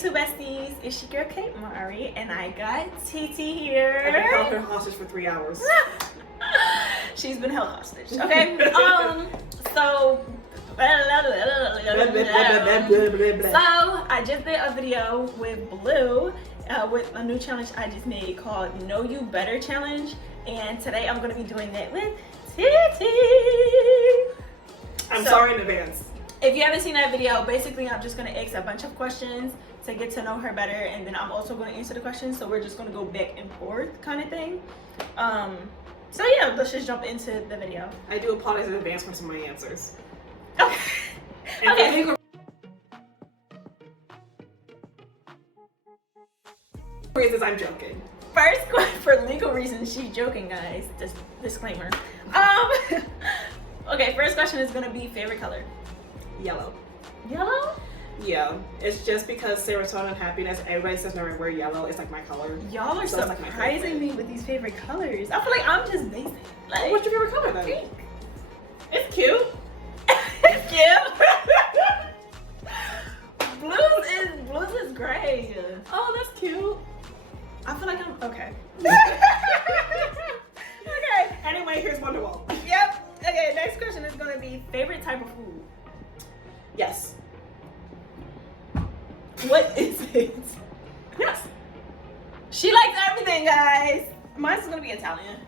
YouTube besties, it's your girl Kate Mari, and I got TeeTee here. I've been held her hostage for 3 hours. She's been held hostage. Okay. So I just did a video with Blue with a new challenge I just made called Know You Better Challenge, and today I'm gonna be doing that with TeeTee. I'm sorry in advance. If you haven't seen that video, basically I'm just gonna ask a bunch of questions to get to know her better, and then I'm also gonna answer the questions, so we're just gonna go back and forth kind of thing. So yeah, let's just jump into the video. I do apologize in advance for some of my answers. Okay. Okay. Reasons I'm joking. First, for legal reasons, she's joking, guys. Disclaimer. Okay, first question is gonna be favorite color. Yellow. Yellow? Yeah, it's just because serotonin and happiness. Everybody says never wear yellow. It's like my color. Y'all are So surprising me with these favorite colors. I feel like I'm just basic. Like, what's your favorite color then? Pink. It's cute. It's cute. Blues is great. Oh, that's cute. I feel like I'm okay. Okay. Anyway, here's Wonderwall. Yep. Okay. Next question is gonna be favorite type of food. Yes. What is it? Yes. She likes everything, guys. Mine's gonna be Italian.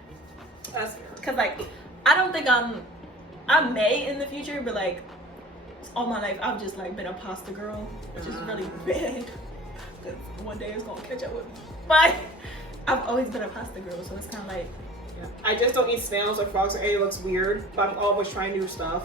That's fair. Cause like, I don't think I may in the future, but like, all my life I've just like been a pasta girl, which is really bad. Cause one day it's gonna catch up with me. But I've always been a pasta girl, so it's kind of like. Yeah. I just don't eat snails or frogs or anything that looks weird, but I'm always trying new stuff.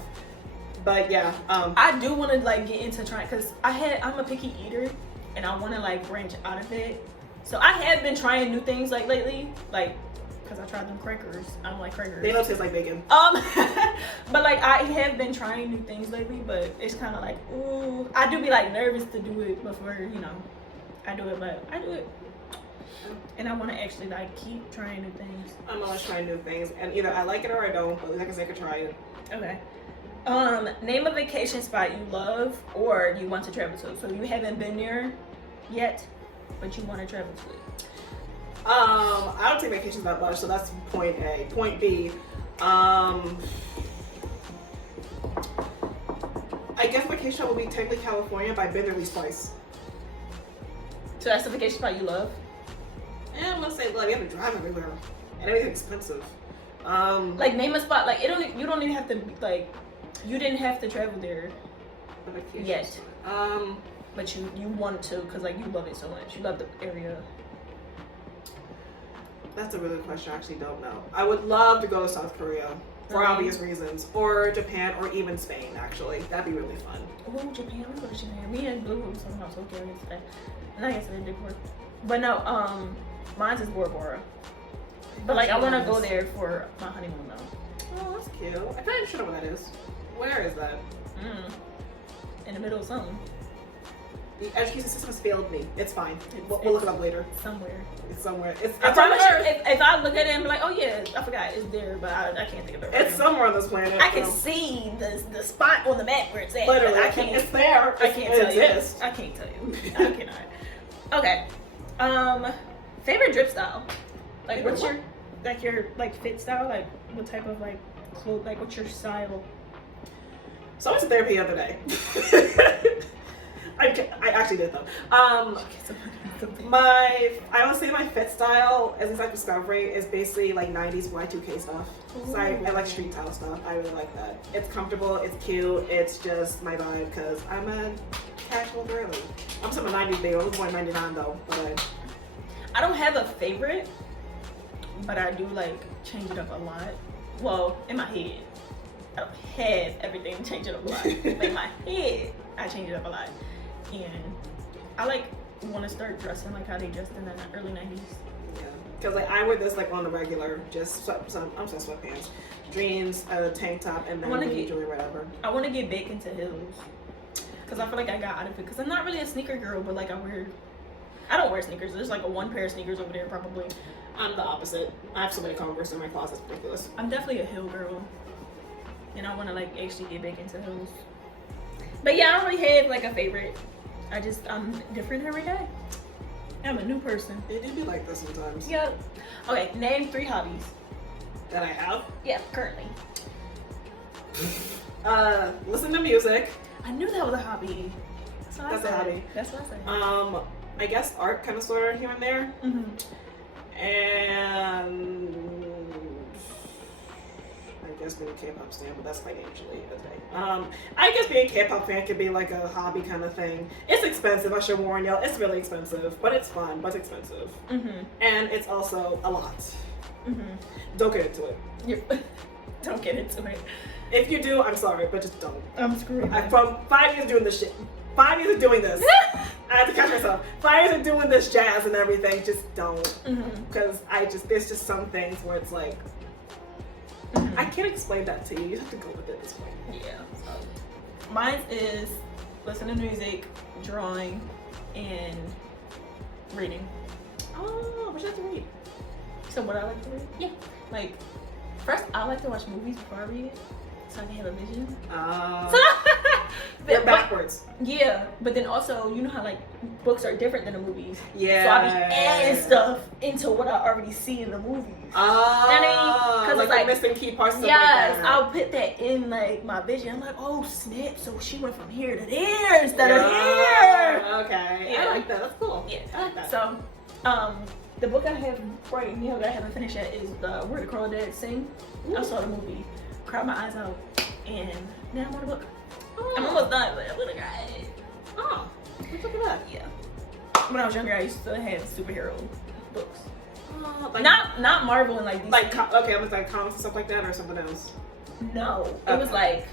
But yeah, I do want to like get into trying, because I'm a picky eater and I want to like branch out of it. So I have been trying new things like lately, like because I tried them crackers. I don't like crackers. They don't taste like bacon. But like I have been trying new things lately, but it's kind of like, ooh, I do be like nervous to do it before, you know, I do it, but I do it. And I want to actually like keep trying new things. I'm always trying new things, and either I like it or I don't, but like I said, I can try it. Okay. Name a vacation spot you love or you want to travel to. So you haven't been there yet, but you want to travel to it. I don't take vacations that much, so that's point A. Point B, I guess vacation will be technically California, but I've been there at least twice. So that's the vacation spot you love? And I'm gonna say, well, you have to drive everywhere, and everything's expensive. Like name a spot. Like you don't even have to like. You didn't have to travel there yet. But you want to, because like you love it so much. You love the area. That's a really good question. I actually don't know. I would love to go to South Korea for obvious reasons, or Japan, or even Spain. Actually, that'd be really fun. Oh, Japan! I'm going to Japan. Me and Blue were talking about so curious today, and I guess it did work. But no, mine's is Bora Bora. But like I want to go there for my honeymoon though. Oh, that's cute. I kind of should know what that is. Where is that? In the middle of something. The education system has failed me. It's fine. We'll look it up later. Somewhere. It's somewhere. I promise you, if I look at it and be like, oh yeah, I forgot it's there, but I can't think of it right It's now. somewhere on this planet. I can see the spot on the map where it's at. Literally, I can't. It's there. I can't tell you. Exists. I can't tell you. I cannot. Okay. Favorite drip style? Like what's your fit style? Like what type of like clothes? Like what's your style? So I went to therapy the other day. I actually did though. I would say my fit style, as in like Discovery, is basically like 90s Y2K stuff. So I like street style stuff. I really like that. It's comfortable. It's cute. It's just my vibe because I'm a casual girly. I'm still a 90s baby. I was born in 99 though. But I don't have a favorite, but I do like change it up a lot. Well, in my head. I don't have everything changing up a lot. But in my head, I change it up a lot. And I like want to start dressing like how they dressed in the early 90s. Yeah, because like I wear this like on the regular, just I'm saying sweatpants, jeans, a tank top, and then jewelry, whatever. I want to get back into heels because I feel like I got out of it. Because I'm not really a sneaker girl, but like I don't wear sneakers. There's like one pair of sneakers over there probably. I'm the opposite. I have so many Converse in my closet. It's ridiculous. I'm definitely a heel girl. And I want to like actually get back into heels. But yeah, I don't really have like a favorite. I'm different every day. I'm a new person. It do be like this sometimes. Yeah. Okay, name 3 hobbies. That I have. Yeah, currently. Listen to music. I knew that was a hobby. That's a hobby. That's what I said. I guess art, kind of, sort of, here and there. Mm-hmm. And I guess being a K-pop fan, but that's financially a thing. I guess being a K-pop fan could be like a hobby kind of thing. It's expensive, I should warn y'all. It's really expensive, but it's fun, but it's expensive. Mm-hmm. And it's also a lot. Mm-hmm. Don't get into it. Don't get into it. If you do, I'm sorry, but just don't. I'm screwed. From 5 years doing this shit. 5 years of doing this. I had to catch myself. 5 years of doing this jazz and everything. Just don't. Because there's just some things where it's like, I can't explain that to you. You have to go with it at this point. Yeah. So, mine is listening to music, drawing, and reading. Oh, what you have to read? So what I like to read? Yeah. Like, first I like to watch movies before I read it, so I can have a vision. They're backwards. Yeah, but then also, you know how like books are different than the movies. Yeah. So I be adding stuff into what I already see in the movies. Because like it's like missing key parts. Yes, like I'll put that in like my vision. I'm like, oh snap! So she went from here to there instead of here. Okay, Yeah. I like that. That's cool. Yeah, I like that. So, the book I have right now that I haven't finished yet is Where the Crawdads Sing. I saw the movie, cried my eyes out, and now I'm on the book. I'm almost done, but I'm gonna cry. Oh, look at that. Yeah. When I was younger, I used to have superhero books. Like, Not Marvel and like DC. like okay, it was like comics and stuff like that, or something else. No, it was like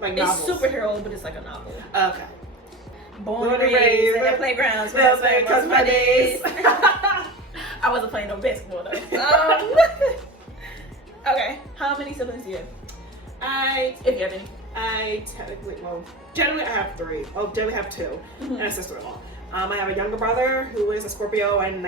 novels. it's superhero, but it's like a novel. Okay. Born and raised at the playgrounds, where I spent most of my days. I wasn't playing no basketball though. Okay, how many siblings do you have? If you have any. Generally I have 3. Oh, generally I have 2, and a sister-in-law. I have a younger brother who is a Scorpio and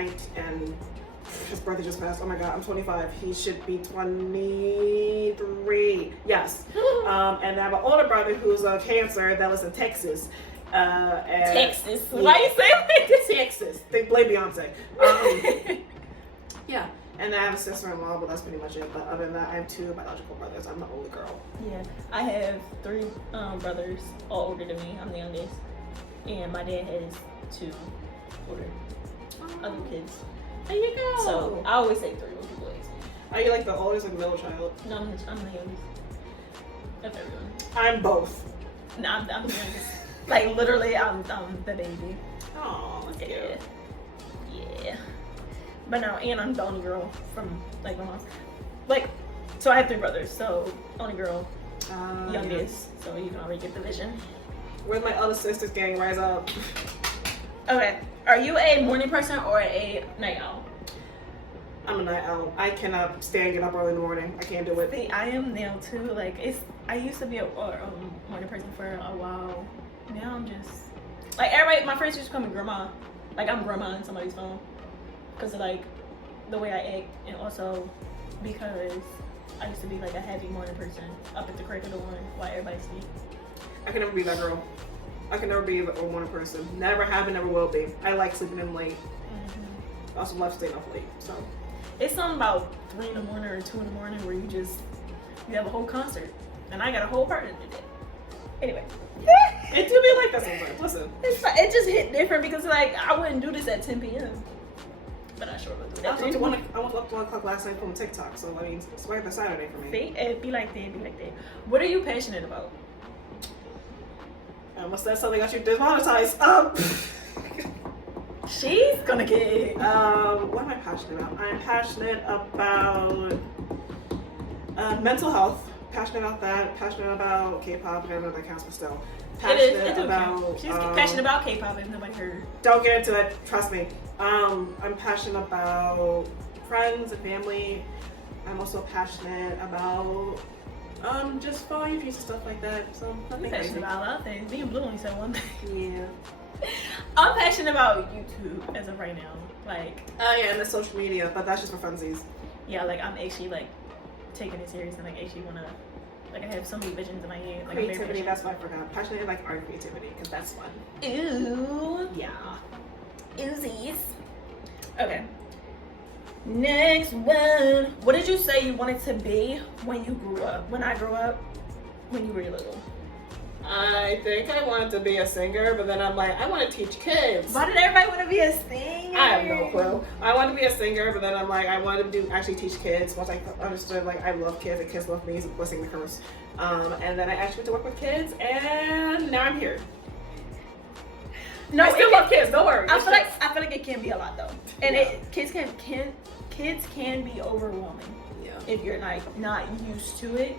his birthday just passed. Oh my god, I'm 25. He should be 23. Yes. And I have an older brother who's a Cancer that lives in Texas. Texas. Yeah. Why you say like this? Texas. They blame Beyonce. Yeah. And I have a sister-in-law, but that's pretty much it. But other than that, I have 2 biological brothers. I'm the only girl. Yeah, I have 3 brothers, all older than me. I'm the youngest, and my dad has 2 older other kids. There you go. So I always say 3 when people ask me. Are you like the oldest or the middle child? No, I'm the youngest of everyone. I'm both. No, I'm the youngest. Like literally, I'm the baby. Oh, that's cute. Yeah. But no, and I'm the only girl from like my mom's. Like, so I have 3 brothers. So only girl, youngest. Yeah. So you can already get the vision. Where's my other sister's gang? Rise up. Okay. Are you a morning person or a night owl? I'm a night owl. I cannot stand getting up early in the morning. I can't do it. See, I am now too. Like I used to be a morning person for a while. Now I'm just like everybody. My friends just call me grandma. Like I'm grandma on somebody's phone because of like the way I act, and also because I used to be like a heavy morning person up at the crack of dawn while everybody sleeps. I can never be that girl. I can never be a morning person. Never have and never will be. I like sleeping in late. I also love staying up late. So it's something about 3 in the morning or 2 in the morning where you have a whole concert, and I got a whole partner to do that. Anyway, it do be like that sometimes. Listen, it just hit different because like I wouldn't do this at 10 p.m. But I sure would do that. I went up to 1 o'clock last night from TikTok, so I mean, it's like the Saturday for me. See, it'd be like that. What are you passionate about? What's that? Something got you demonetized. She's gonna get. What am I passionate about? I'm passionate about mental health. Passionate about that. Passionate about K-pop. I don't know if that counts, but still. Passionate about. She's passionate about K-pop. If nobody heard. Don't get into it. Trust me. I'm passionate about friends and family. I'm also passionate about just following dreams and stuff like that. So nothing passionate crazy. about a lot of things. Me and Blue only said one thing. Yeah. I'm passionate about YouTube as of right now. Like. Oh yeah, and the social media, but that's just for funsies. Yeah, like I'm actually like taking it serious and like actually wanna Like I have so many visions in my head. Like Creativity, that's what I forgot. Passionate in like art and creativity, because that's fun. Ooh. Yeah. Oozies. Okay. Next one. What did you say you wanted to be when you grew up? When I grew up, when you were little. I think I wanted to be a singer, but then I'm like, I want to teach kids. Why did everybody want to be a singer? I have no clue. I wanted to be a singer, but then I'm like, I wanted to actually teach kids. Once I understood, like, I love kids and kids love me, is a blessing the curse. And then I actually went to work with kids, and now I'm here. No, I still love kids. Don't worry. I feel like it can be a lot though, and kids can be overwhelming. Yeah. If you're like not used to it.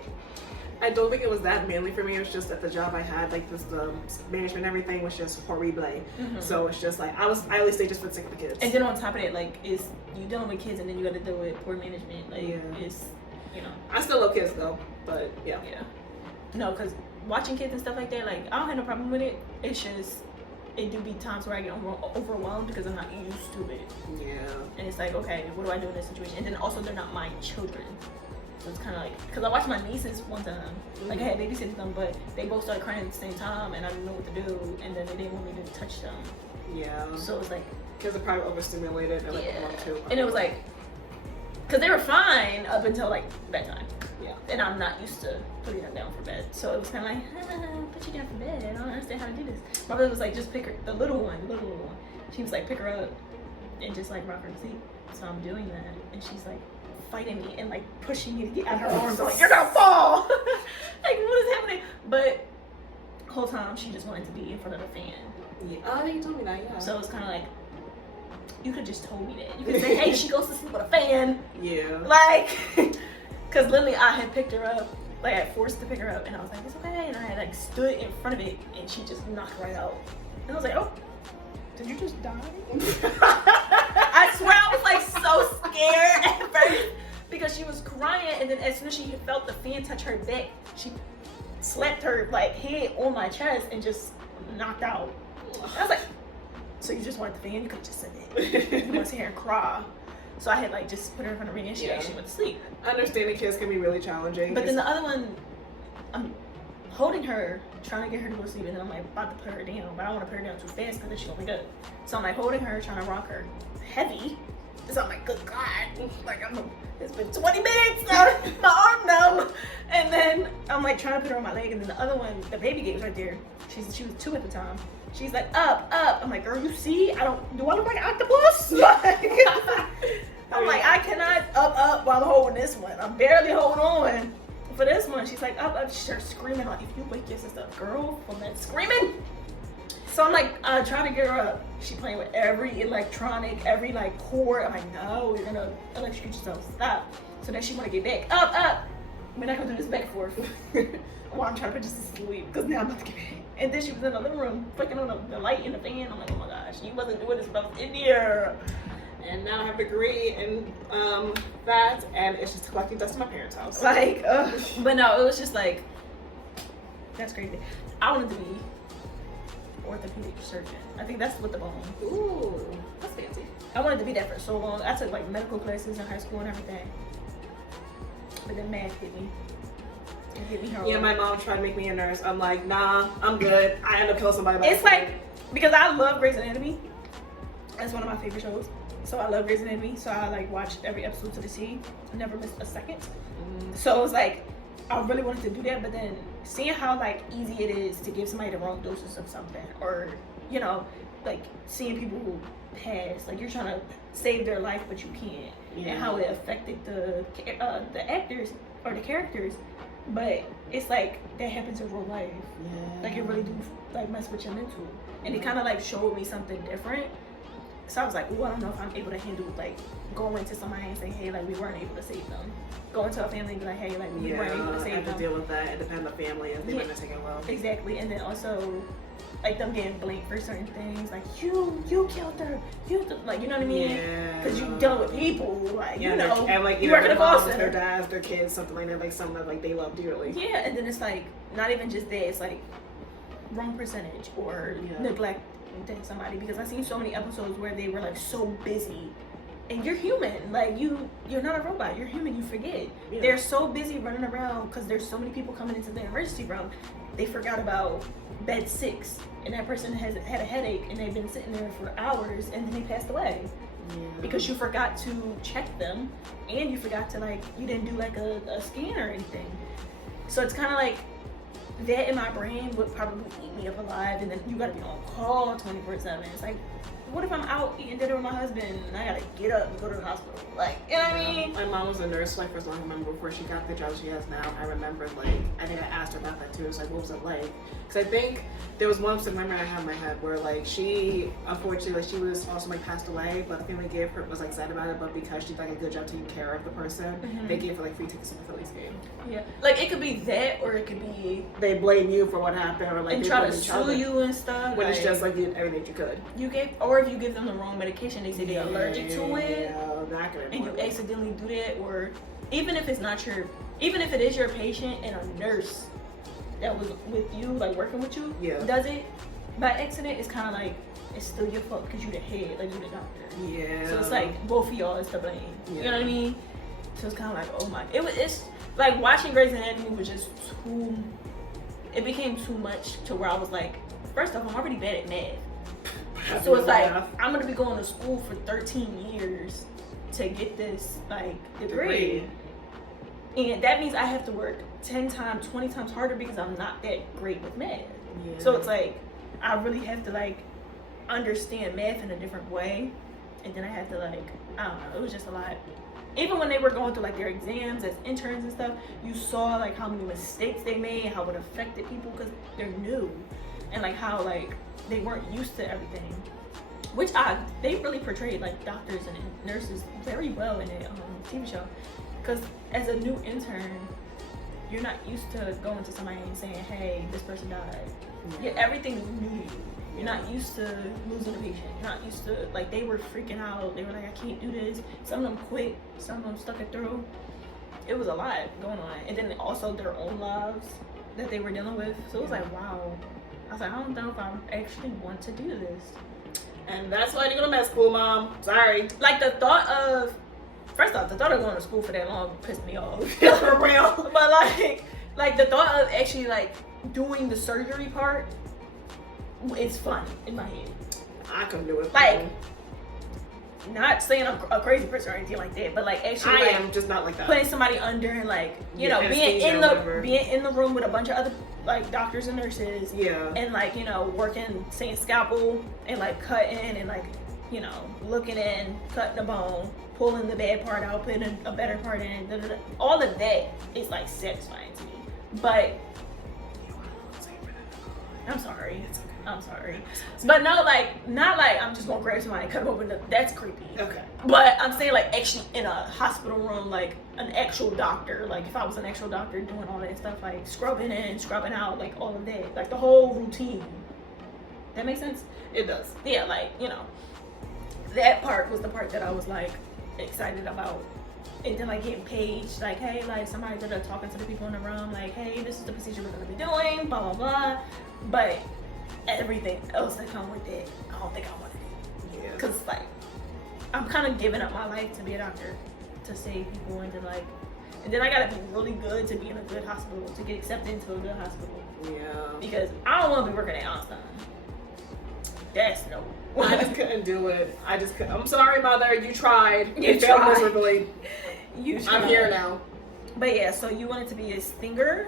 I don't think it was that mainly for me. It was just that the job I had, like this, the management and everything was just horrible. Mm-hmm. So it's just like I always stay just for the sake of the kids. And then on top of it, like you dealing with kids, and then you got to deal with poor management. Like it's, I still love kids though, but yeah. Yeah. No, because watching kids and stuff like that, like I don't have no problem with it. It's just it do be times where I get overwhelmed because I'm not used to it. Yeah. And it's like, okay, what do I do in this situation? And then also they're not my children. So it's kind of like, because I watched my nieces one time, like I had babysitted them, but they both started crying at the same time, and I didn't know what to do, and then they didn't want me to touch them. Yeah. So it was like, kids are probably overstimulated, and like mom too. And it was like, because they were fine up until like bedtime. Yeah. And I'm not used to putting them down for bed, so it was kind of like, put you down for bed. I don't understand how to do this. My brother was like, just pick her, the little one. She was like, pick her up and just like rock her to sleep. So I'm doing that, and she's like fighting me and like pushing me to get out of her arms. I'm like, you're gonna fall. Like, what is happening? But the whole time she just wanted to be in front of the fan. Yeah. Oh, you told me that. Yeah. So it's kind of like, you could just told me that. You could say, hey, she goes to sleep with a fan. Yeah. Like, because literally I had picked her up, like I had forced to pick her up, and I was like, it's okay. And I had like stood in front of it, and she just knocked right out. And I was like, oh, did you just die? I swear I was like so scared at first because she was crying, and then as soon as she felt the fan touch her back, she slapped her like head on my chest and just knocked out. I was like, so you just wanted the fan? You could have just said it. You want to see her cry. So I had like just put her in front of me, and she actually went to sleep. Understanding kids can be really challenging. But then the other one, I'm holding her, trying to get her to go to sleep, and then I'm like about to put her down, but I don't want to put her down too fast because then she'll wake up. So I'm like holding her, trying to rock her heavy. So I'm like, good God, like it's been 20 minutes, my arm numb. And then I'm like trying to put her on my leg, and then the other one, the baby gate was right there. She was 2 at the time. She's like, up. I'm like, girl, you see? Do I look like an octopus? I'm like, I cannot up while I'm holding this one. I'm barely holding on for this one. She's like, up. She starts screaming like, if you wake your sister up, girl, from that screaming. So I'm like, trying to get her up. She playing with every electronic, every like cord. I'm like, no, you're gonna electrocute yourself. Stop. So then she want to get back. Up. We're not gonna do this back and forth. While I'm trying to put this to sleep, because now I'm about to get back. And then she was in the living room, flicking on the light in the fan. I'm like, oh my gosh, you wasn't doing this stuff in here. And now I have a degree in that, and it's just collecting dust in my parents' house. Like, but no, it was just like, that's crazy. I wanted to be orthopedic surgeon. I think that's with the bone. Ooh, that's fancy. I wanted to be that for so long. I took like medical classes in high school and everything. But then math hit me. It hit me hard. Yeah, my mom tried to make me a nurse. I'm like, nah, I'm good. I end up killing somebody by It's like, because I love Grey's Anatomy. That's one of my favorite shows. So I love Grey's Anatomy. So I like watched every episode to the T. I never missed a second. So it was like, I really wanted to do that, but then seeing how like easy it is to give somebody the wrong doses of something, or like seeing people who pass, like you're trying to save their life but you can't, and how it affected the actors or the characters, but it's like that happens in real life. Like it really do like mess with your mental, and it kind of like showed me something different. So I was like, oh, I don't know if I'm able to handle like going to somebody and saying, hey, like we weren't able to save them. Going to a family and be like, hey, like we weren't able to save them. I have to deal with that. It depends on the family and they might not take it well. Exactly, and then also like them getting blamed for certain things, like you killed her, like you know what I mean? Yeah. Because you dealing with people, like and like you work in a call center. Their dads, their kids, something like that, like something that like they love dearly. Yeah, and then it's like not even just that, it's like wrong percentage or neglect somebody, because I've seen so many episodes where they were like so busy And you're human. Like, you're not a robot. You're human. You forget. Yeah. They're so busy running around because there's so many people coming into the emergency room. They forgot about bed 6, and that person has had a headache, and they've been sitting there for hours, and then they passed away. Yeah. Because you forgot to check them, and you forgot to, like, you didn't do like a scan or anything. So it's kind of like that in my brain would probably eat me up alive, and then you gotta be on call 24/7. It's like, what if I'm out eating dinner with my husband and I gotta get up and go to the hospital? Like, you know what I mean? My mom was a nurse like for as long as I remember before she got the job she has now. I remember I think I asked her about that too. It's like, what was it like? Because I think there was one memory I have in my head where like she, unfortunately, like she was also like passed away, but the family gave her, was like sad about it, but because she did like a good job taking care of the person, they gave her like free tickets to the Phillies game. Yeah, like it could be that, or it could be they blame you for what happened, or like and they try to blame each sue other. you and stuff. When like, it's just like you did everything you could. You gave, or if you give them the wrong medication, they say they're allergic to it, that could be and you accidentally do that, or even if it's not your, even if it is your patient and a nurse that was with you, like working with you, does it by accident, it's kind of like it's still your fault because you the head, like you the doctor. Yeah. So it's like both of y'all is to blame. Yeah. You know what I mean? So it's kind of like, oh my, it's like watching Grey's Anatomy was just too. It became too much to where I was like, first off, I'm already bad at math. So it's like I'm gonna be going to school for 13 years to get this like degree. And that means I have to work 10 times, 20 times harder because I'm not that great with math. Yeah. So it's like I really have to like understand math in a different way, and then I have to like, I don't know, it was just a lot. Even when they were going through like their exams as interns and stuff, you saw like how many mistakes they made, how it affected people because they're new, and like how like they weren't used to everything, which they really portrayed like doctors and nurses very well in that TV show. Because as a new intern, you're not used to going to somebody and saying, hey, this person died. Yeah, everything is new to you. You're not used to losing a patient. You're not used to, like, they were freaking out. They were like, I can't do this. Some of them quit. Some of them stuck it through. It was a lot going on. And then also their own lives that they were dealing with. So it was like, wow. I was like, I don't know if I actually want to do this. And that's why I didn't go to med school, Mom. Sorry. Like, the thought of, first off, the thought of going to school for that long pissed me off. For real. But like the thought of actually like doing the surgery part, it's fun in my head. I couldn't do it. Like, not saying I'm a crazy person or anything like that, but like actually, I am just not like that. Putting somebody under and like, you know, being in the room with a bunch of other like doctors and nurses. Yeah. And like, you know, working, saying scalpel and like cutting and like, you know, looking in, cutting the bone, pulling the bad part out, putting a better part in. All of that is like satisfying to me. But I'm sorry. I'm sorry. But no, like, not like I'm just gonna grab somebody and cut them open. That's creepy. Okay. But I'm saying like actually in a hospital room, like an actual doctor. Like if I was an actual doctor doing all that stuff, like scrubbing in, scrubbing out, like all of that. Like the whole routine. That makes sense? It does. Yeah, like, you know. That part was the part that I was like excited about. And then like getting paged, like, hey, like somebody that are talking to the people in the room, like, hey, this is the procedure we're gonna be doing, blah blah blah. But everything else that come with it, I don't think I want to do. Yeah. Cause like I'm kind of giving up my life to be a doctor, to save people, and then I gotta be really good to be in a good hospital, to get accepted into a good hospital. Yeah. Because I don't want to be working at Einstein. That's no. I just couldn't do it. I just couldn't. I'm sorry, Mother. You tried. You failed miserably. You tried. I'm here now. But yeah, so you wanted to be a singer.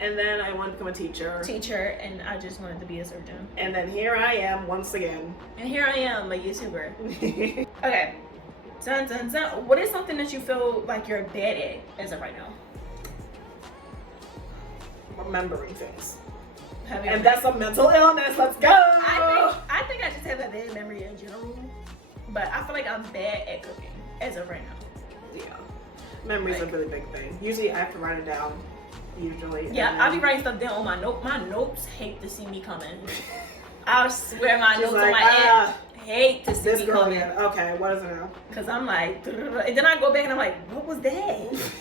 And then I wanted to become a teacher. And I just wanted to be a surgeon. And then here I am once again. And here I am, a YouTuber. Okay. Dun, dun, dun. What is something that you feel like you're bad at as of right now? Remembering things. And that's a mental illness. Let's go. I think I just have a bad memory in general. But I feel like I'm bad at cooking as of right now. Yeah. Memory's like, a really big thing. Usually I have to write it down. Usually. Yeah, I'll be writing stuff down on my note. My notes hate to see me coming. I swear my notes on my head hate to see me coming. Again. Okay, what is it now? Because I'm like, and then I go back and I'm like, what was that?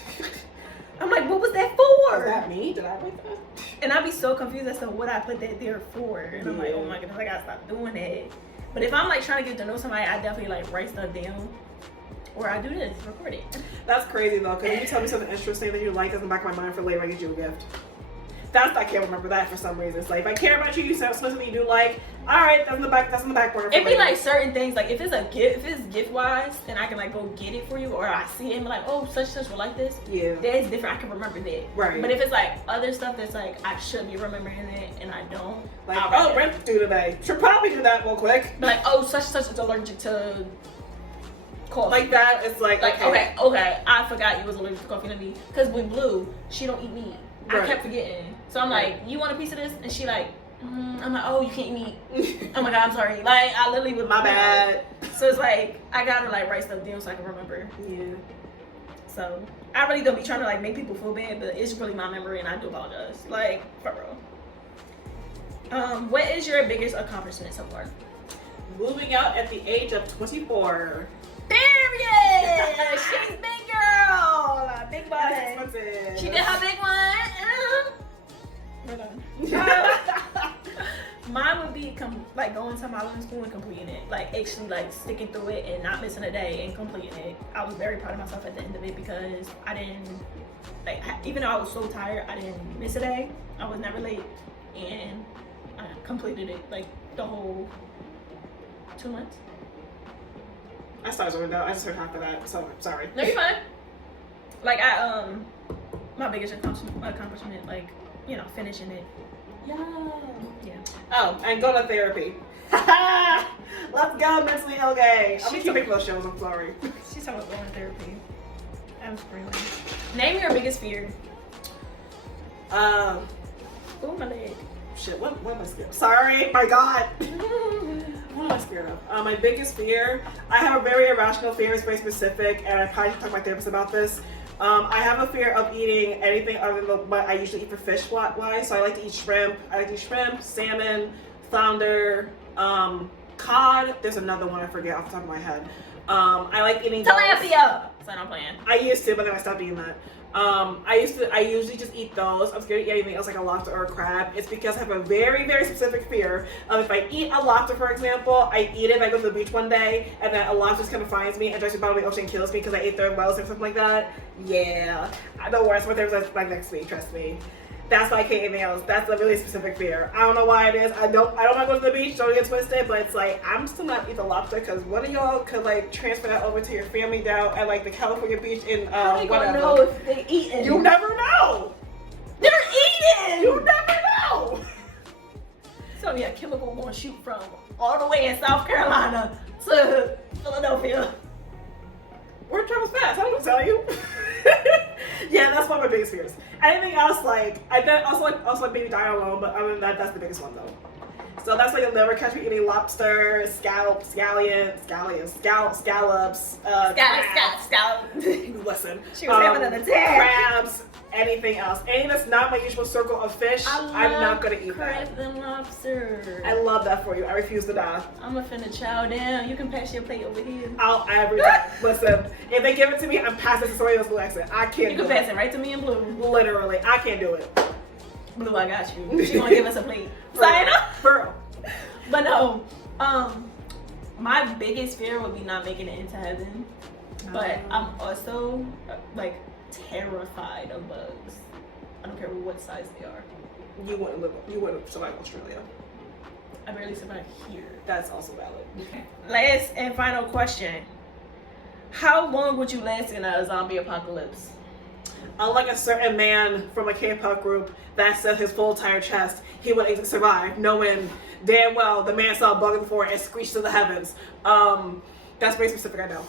I'm like, what was that for? Was that me? Did I write that? And I'd be so confused as to what I put that there for. And I'm like, oh my goodness, I gotta stop doing that. But if I'm like trying to get to know somebody, I definitely like write stuff down. Or I do this, record it. That's crazy though, because you tell me something interesting that you like that's in the back of my mind for later, I get you a gift. I can't remember that for some reason. It's like if I care about you, you say something you do like. All right, that's in the back burner. It'd be like certain things, like if it's gift wise, then I can like go get it for you, or I see it and be like, oh, such will like this. Yeah, that's different. I can remember that. Right. But if it's like other stuff that's like I should be remembering it and I don't, like rent due today. Should probably do that real quick. But like, oh, such is allergic to coffee. Like that, it's like okay, I forgot you was allergic to coffee to me, because with Blue, she don't eat meat. Right. I kept forgetting. So I'm like, you want a piece of this? And she like, I'm like, oh, you can't eat meat. Oh my God, I'm sorry. Like, I literally was my bad. So it's like, I gotta like write stuff down so I can remember. Yeah. So I really don't be trying to like make people feel bad, but it's really my memory and I do apologize. Like, for real. What is your biggest accomplishment so far? Moving out at the age of 24. Period! She's big girl! Big body. She did her big one. Mine would be like going to modeling school and completing it. Like actually like sticking through it and not missing a day and completing it. I was very proud of myself at the end of it because I didn't, like, even though I was so tired, I didn't miss a day. I was never late and I completed it like the whole 2 months. I started zoning out. I just heard half of that, so I'm sorry. No, you're fine. Like my biggest accomplishment, like, you know, finishing it. Yeah. Oh, and go to therapy. Let's go, mentally ill gang. I'm keeping those shows. I'm sorry. She's talking about going to therapy. I'm screaming. Name your biggest fear. Oh, my leg. Shit. What am I scared of? Sorry. My God. What am I scared of? My biggest fear. I have a very irrational fear. It's very specific, and I probably should talk to my therapist about this. I have a fear of eating anything other than what I usually eat for fish wise. So I like to eat shrimp. Salmon, flounder, cod. There's another one I forget off the top of my head. I like eating tilapia. So I'm playing. I used to, but then I stopped eating that. I usually just eat those. I'm scared to eat anything else like a lobster or a crab. It's because I have a very, very specific fear of if I eat a lobster, for example, I eat it and I go to the beach one day and then a lobster just kind of finds me and drives me bottom of the ocean and kills me because I ate their wells or something like that. Yeah. I know worse. My therapist like next week, trust me. That's why I can't eat anything else. That's a really specific fear. I don't know why it is. I don't want to go to the beach, don't get twisted, but it's like, I'm still not eat the lobster because one of y'all could like transfer that over to your family down at like the California beach in How whatever. Know if they eating? You never know. They're eating. You never know. So yeah, chemical going to shoot from all the way in South Carolina to Philadelphia. Word travels fast. I'm gonna tell you. Yeah, that's one of my biggest fears. Anything else, like I also like baby die alone, but other than that, that's the biggest one though. So that's why you'll never catch me eating lobster, scallops, listen, she was having an attack. Crabs, anything else. Anything that's not my usual circle of fish, I'm not gonna eat that. Crab and lobster. I love that for you. I refuse to die. I'm gonna finna chow down. You can pass your plate over here. I'll every time. Listen, if they give it to me, I'm passing it to somebody else who likes it. I can't. You can pass it right to me in Blue. Literally, I can't do it. Blue, I got you. She gonna give us a plate. Sign up. Girl. But no, my biggest fear would be not making it into heaven. But I'm also like terrified of bugs. I don't care what size they are. You wouldn't survive Australia. I barely survive here. That's also valid. Last and final question. How long would you last in a zombie apocalypse? Unlike a certain man from a K-pop group that said his full entire chest, he would survive, knowing damn well the man saw a bug before and screeched to the heavens. That's very specific, I know.